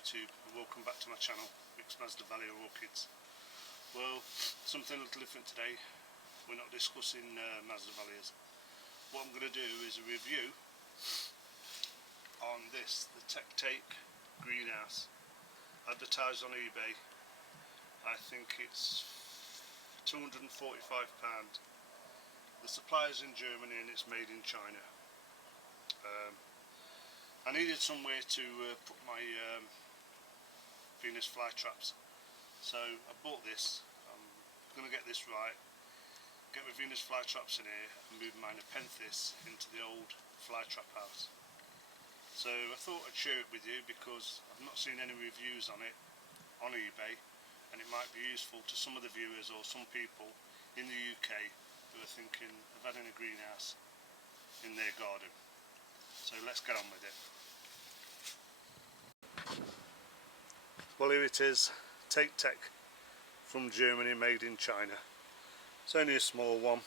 YouTube and welcome back to my channel, Masdevallia Orchids. Well, something a little different today. We're not discussing Masdevallias. What I'm going to do is a review on this, the Tec-take greenhouse, advertised on eBay. I think it's £245. The supplier's in Germany and it's made in China. I needed somewhere to put my Venus flytraps, so I bought this. I'm going to get this right, get my Venus flytraps in here and move my nepenthes into the old flytrap house. So I thought I'd share it with you because I've not seen any reviews on it on eBay, and it might be useful to some of the viewers or some people in the UK who are thinking of adding a greenhouse in their garden. So let's get on with it. Well, here it is, Tec-take from Germany, made in China. It's only a small one,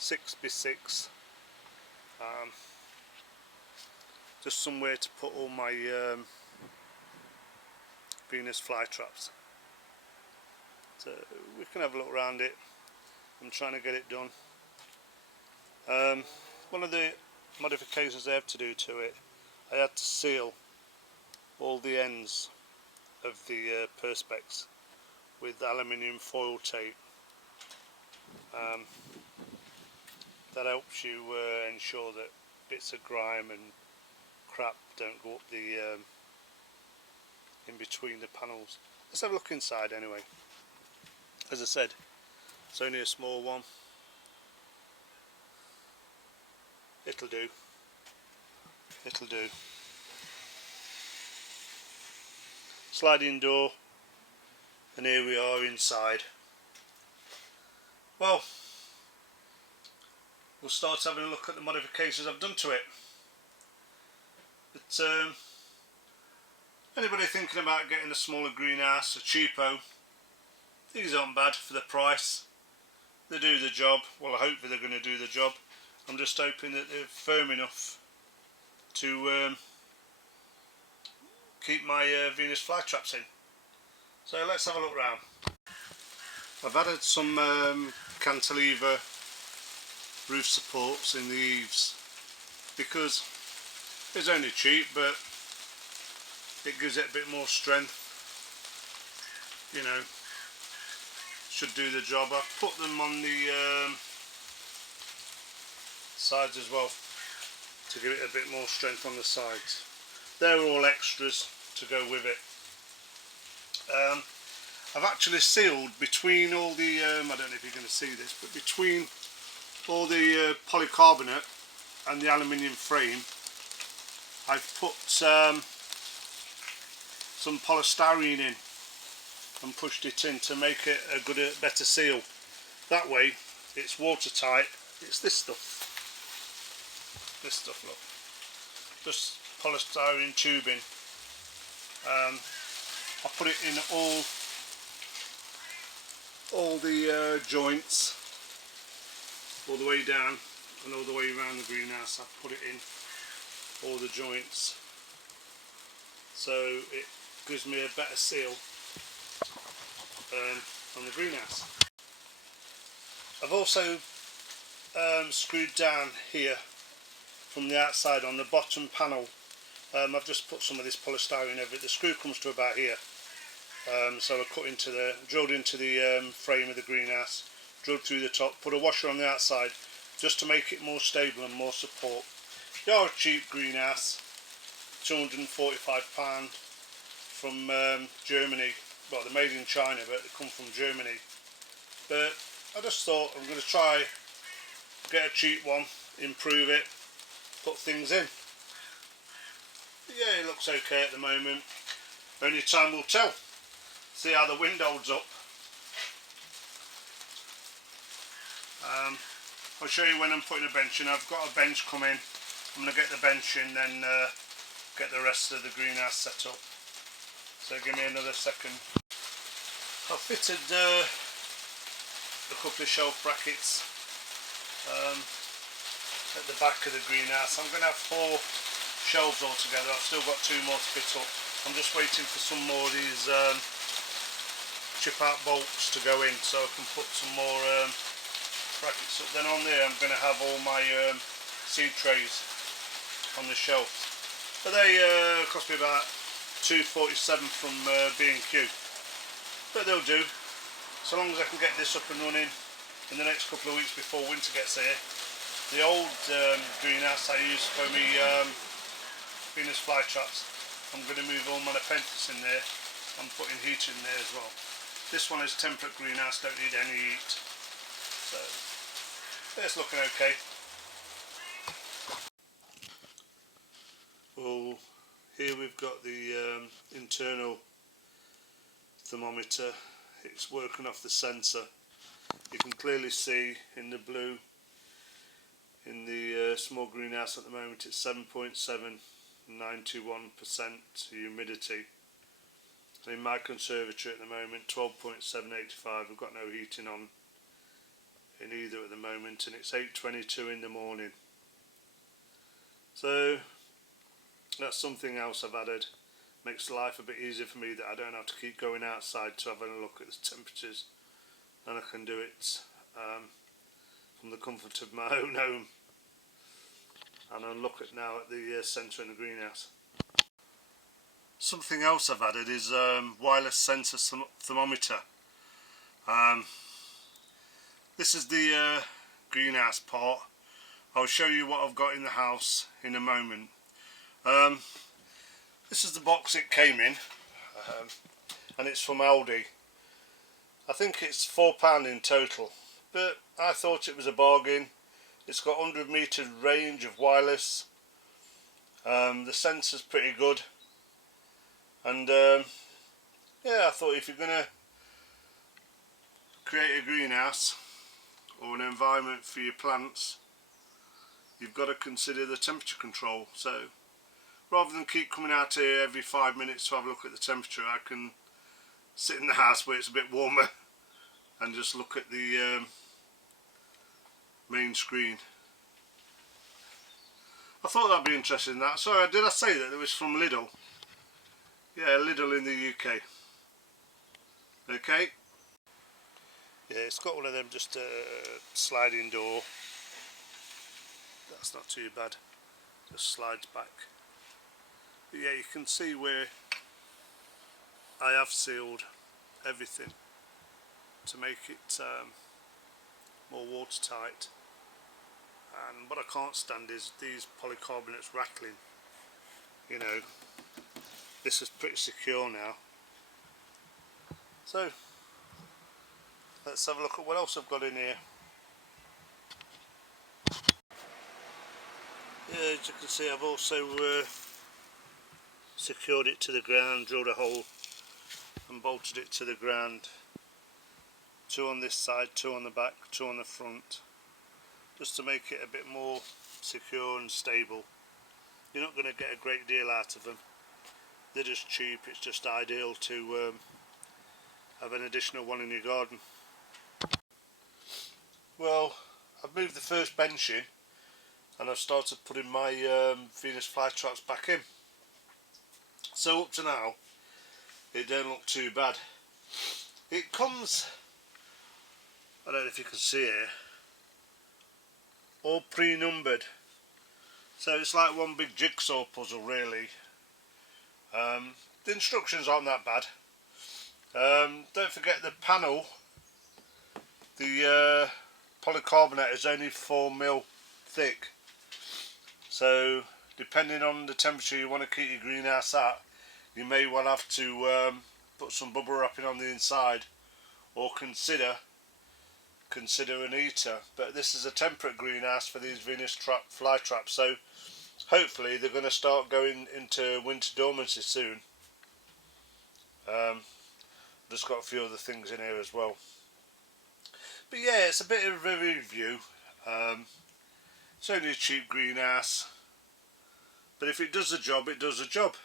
6x6. Just somewhere to put all my Venus flytraps. So we can have a look around it. I'm trying to get it done. One of the modifications I have to do to it, I had to seal all the ends of the perspex with aluminium foil tape. That helps you ensure that bits of grime and crap don't go up the in between the panels. Let's have a look inside anyway. As I said, it's only a small one. It'll do. It'll do. Sliding door, and here we are inside. Well, we'll start having a look at the modifications I've done to it. But anybody thinking about getting a smaller greenhouse, a cheapo, these aren't bad for the price. They do the job. Well, I hope that they're going to do the job. I'm just hoping that they're firm enough to keep my Venus flytraps in. So let's have a look round. I've added some cantilever roof supports in the eaves because it's only cheap, but it gives it a bit more strength. You know, should do the job. I've put them on the sides as well to give it a bit more strength on the sides. They're all extras to go with it. I've actually sealed between all the I don't know if you're going to see this, but between all the polycarbonate and the aluminium frame, I've put some polystyrene in and pushed it in to make it a better seal. That way it's watertight. It's this stuff. This stuff, look. Just polystyrene tubing. I put it in all the joints, all the way down and all the way around the greenhouse. I've put it in all the joints, so it gives me a better seal on the greenhouse. I've also screwed down here from the outside on the bottom panel. I've just put some of this polystyrene over it. The screw comes to about here, so I drilled into the frame of the greenhouse, drilled through the top, put a washer on the outside just to make it more stable and more support. They are a cheap greenhouse, £245 from Germany. Well, they're made in China, but they come from Germany. But I just thought I'm going to try get a cheap one, improve it, put things in. Yeah, it looks okay at the moment. Only time will tell. See how the wind holds up. I'll show you when I'm putting a bench in. I've got a bench coming. I'm going to get the bench in, then get the rest of the greenhouse set up. So give me another second. I've fitted a couple of shelf brackets at the back of the greenhouse. I'm going to have 4 shelves altogether. I've still got 2 more to fit up. I'm just waiting for some more of these chip out bolts to go in so I can put some more brackets up. Then on there I'm going to have all my seed trays on the shelf, but they cost me about $2.47 from B&Q, but they'll do so long as I can get this up and running in the next couple of weeks before winter gets here. The old greenhouse I used for me Venus flytraps, I'm going to move all my apprentice in there. I'm putting heat in there as well. This one is temperate greenhouse, don't need any heat, so it's looking okay. Well, here we've got the internal thermometer. It's working off the sensor. You can clearly see in the blue in the small greenhouse at the moment it's 7.7, 91% humidity. And in my conservatory at the moment 12.785. We've got no heating on in either at the moment, and it's 8:22 in the morning. So that's something else I've added. Makes life a bit easier for me that I don't have to keep going outside to have a look at the temperatures, and I can do it from the comfort of my own home. And I'll look at now at the centre in the greenhouse. Something else I've added is wireless sensor thermometer. This is the greenhouse part. I'll show you what I've got in the house in a moment. This is the box it came in, and it's from Aldi. I think it's £4 in total, but I thought it was a bargain. It's got 100 metre range of wireless. The sensor's pretty good, and yeah, I thought if you're going to create a greenhouse or an environment for your plants, you've got to consider the temperature control. So rather than keep coming out here every 5 minutes to have a look at the temperature, I can sit in the house where it's a bit warmer and just look at the main screen. I thought that'd be interesting. That, sorry, did I say that it was from Lidl? Yeah, Lidl in the UK. Okay. Yeah, it's got one of them, just sliding door. That's not too bad. Just slides back. But yeah, you can see where I have sealed everything to make it more watertight. And what I can't stand is these polycarbonates rattling. You know, this is pretty secure now. So let's have a look at what else I've got in here. Yeah, as you can see, I've also secured it to the ground, drilled a hole and bolted it to the ground. 2 on this side, 2 on the back, 2 on the front, just to make it a bit more secure and stable. You're not going to get a great deal out of them. They're just cheap. It's just ideal to have an additional one in your garden. Well, I've moved the first bench in and I've started putting my Venus flytraps back in. So up to now it don't look too bad. It comes, I don't know if you can see here, all pre-numbered, so it's like one big jigsaw puzzle really. The instructions aren't that bad. Don't forget the panel, the polycarbonate is only 4mm thick, so depending on the temperature you want to keep your greenhouse at, you may well have to put some bubble wrapping on the inside, or consider an heater. But this is a temperate greenhouse for these Venus flytraps, so hopefully they're going to start going into winter dormancy soon. Just got a few other things in here as well. But yeah, it's a bit of a review. It's only a cheap greenhouse, but if it does the job, it does the job.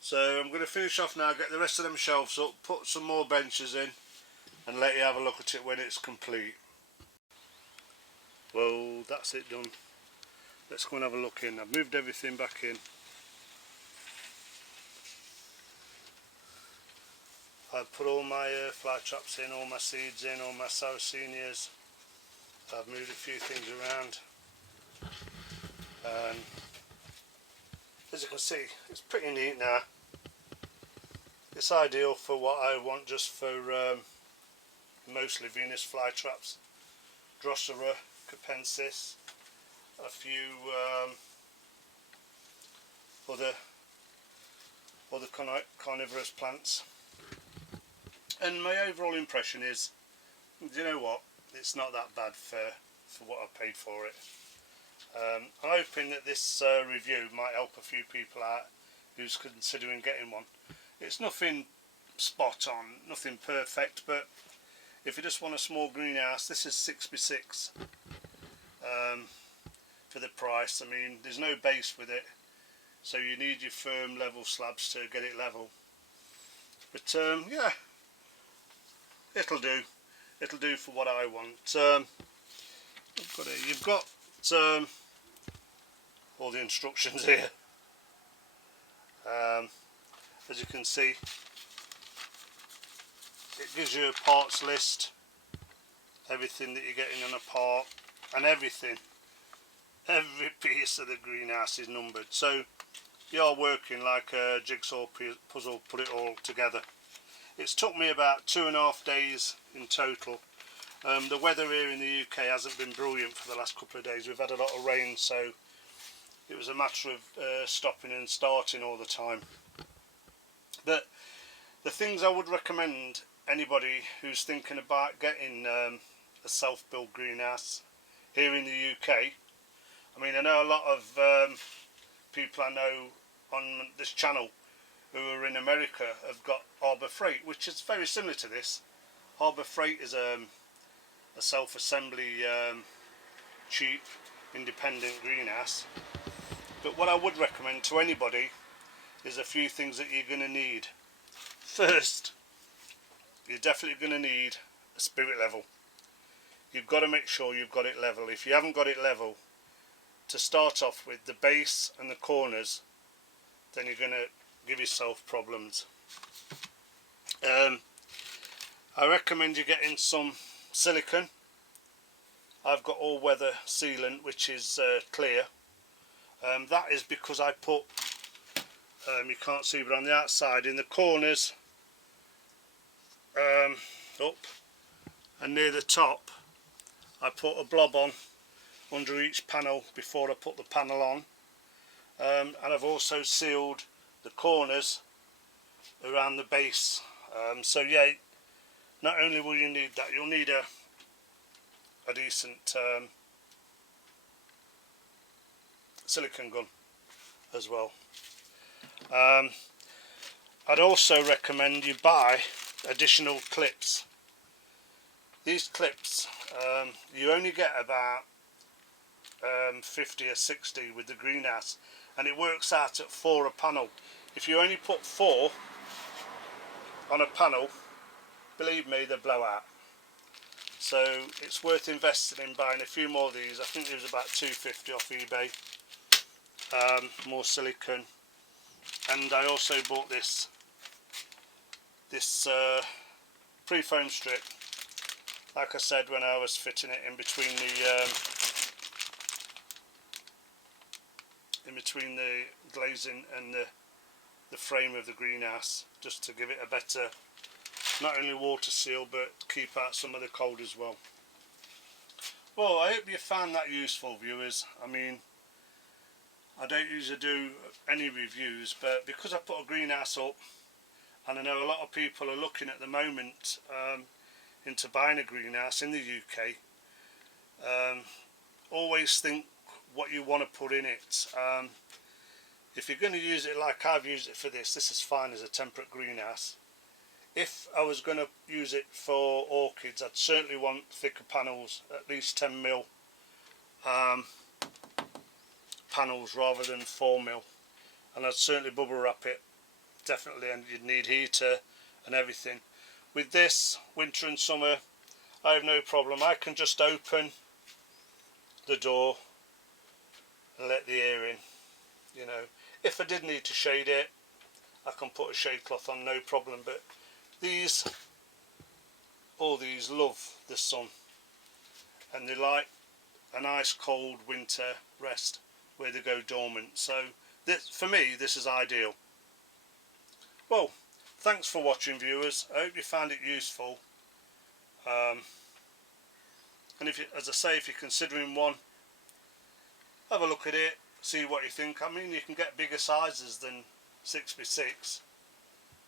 So I'm going to finish off now, get the rest of them shelves up, put some more benches in, and let you have a look at it when it's complete. Well, that's it done. Let's go and have a look in. I've moved everything back in. I've put all my fly traps in, all my seeds in, all my sarracenias. I've moved a few things around, and as you can see, it's pretty neat now. It's ideal for what I want, just for mostly Venus flytraps, Drosera, Capensis, a few other carnivorous plants. And my overall impression is, you know what, it's not that bad for what I paid for it. I'm hoping that this review might help a few people out who's considering getting one. It's nothing spot on, nothing perfect, but if you just want a small greenhouse, this is 6x6 for the price. I mean, there's no base with it, so you need your firm level slabs to get it level. But yeah, it'll do for what I want. You've got all the instructions here. As you can see, it gives you a parts list, everything that you're getting on a part, and every piece of the greenhouse is numbered, so you are working like a jigsaw puzzle, put it all together. It's took me about 2.5 days in total. The weather here in the UK hasn't been brilliant for the last couple of days. We've had a lot of rain, so it was a matter of stopping and starting all the time. But the things I would recommend anybody who's thinking about getting a self-built greenhouse here in the UK, I mean, I know a lot of people I know on this channel who are in America have got Harbour Freight, which is very similar to this. Harbour Freight is a self-assembly, cheap, independent greenhouse. But what I would recommend to anybody is a few things that you're going to need. First, you're definitely going to need a spirit level. You've got to make sure you've got it level. If you haven't got it level, to start off with, the base and the corners, then you're going to give yourself problems. I recommend you getting some silicone. I've got all weather sealant, which is clear. That is because I put, you can't see, but on the outside in the corners, up and near the top, I put a blob on under each panel before I put the panel on. And I've also sealed the corners around the base. So yeah, not only will you need that, you'll need a decent silicone gun as well. I'd also recommend you buy additional clips. These clips, you only get about 50 or 60 with the greenhouse, and it works out at 4 a panel. If you only put 4 on a panel, believe me, they blow out. So it's worth investing in buying a few more of these. I think it was about $2.50 off eBay. More silicone, and I also bought this pre-foam strip. Like I said, when I was fitting it in between the glazing and the frame of the greenhouse, just to give it a better, not only water seal, but keep out some of the cold as well. Well, I hope you found that useful, viewers. I mean, I don't usually do any reviews, but because I put a greenhouse up, and I know a lot of people are looking at the moment into buying a greenhouse in the UK, always think what you want to put in it. If you're going to use it like I've used it for this is fine as a temperate greenhouse. If I was going to use it for orchids, I'd certainly want thicker panels, at least 10mm panels rather than 4mm, and I'd certainly bubble wrap it, definitely, and you'd need heater and everything. With this, winter and summer, I have no problem. I can just open the door and let the air in. You know, if I did need to shade it, I can put a shade cloth on, no problem, but all these love the sun, and they like a nice cold winter rest where they go dormant. So for me, this is ideal. Well, thanks for watching, viewers. I hope you found it useful. And if you, as I say, if you're considering one, have a look at it, see what you think. I mean, you can get bigger sizes than 6x6,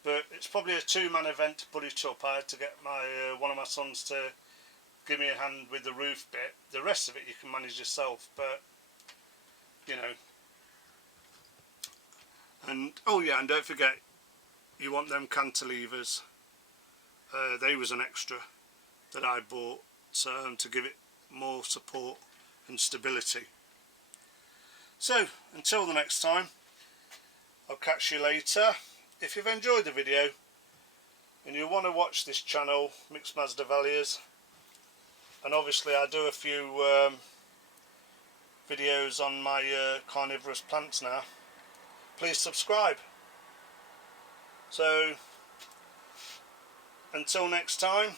but it's probably a two-man event to put it up. I had to get my one of my sons to give me a hand with the roof bit. The rest of it you can manage yourself, but you know. And oh yeah, and don't forget, you want them cantilevers. They was an extra that I bought to give it more support and stability. So until the next time, I'll catch you later. If you've enjoyed the video and you want to watch this channel, Mixed Masdevallias, and obviously I do a few videos on my carnivorous plants now, please subscribe. So until next time,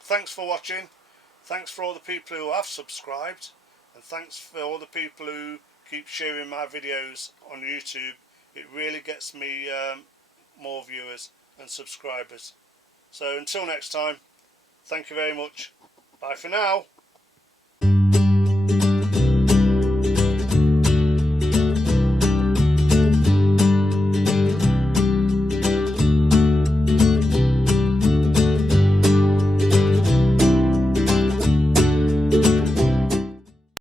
thanks for watching, thanks for all the people who have subscribed, and thanks for all the people who keep sharing my videos on YouTube. It really gets me more viewers and subscribers. So until next time, thank you very much. Bye for now.